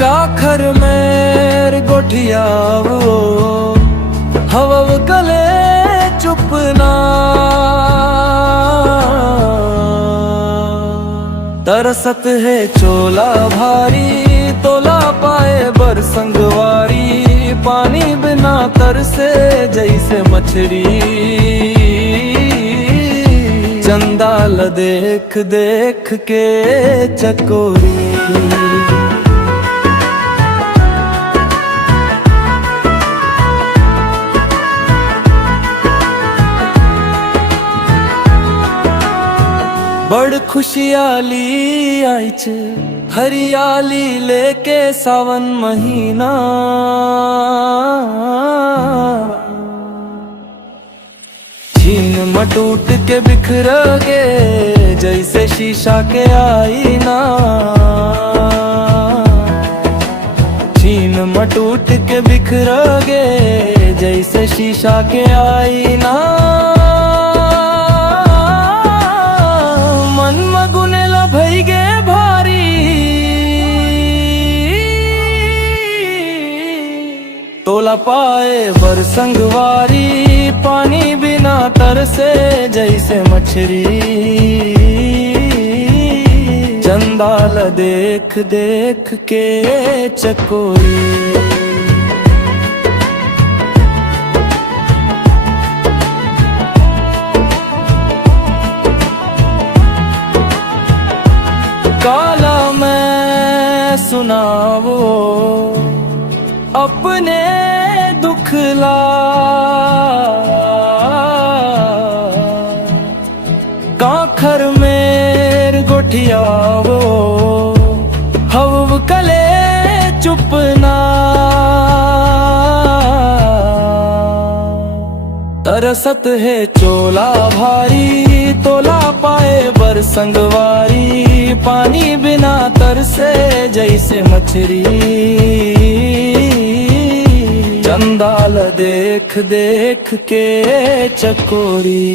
काखर मेर गोठियावो हवव कले चुपना तरसत है चोला भारी तोला पाए बर संगवारी पानी बिना तरसे जैसे मछली चंदाल देख देख के चकोरी बड़ खुशियाली आइच हरियाली लेके सावन महीना छीन मटूट के बिखर गे जैसे शीशा के आईना छीन मटूट के बिखर गे जैसे शीशा के आईना भईगे भारी तोला पाए बर संगवारी पानी बिना तरसे जैसे मछली चंदाल देख देख के चकोरी काला मैं सुनावो अपने दुखला काखर मेर गोठियावो हव कले चुपना तरसत है चोला भारी तोला पाए बर संगवारी पानी बिना तरसे जैसे मछली चंदाल देख देख के चकोरी।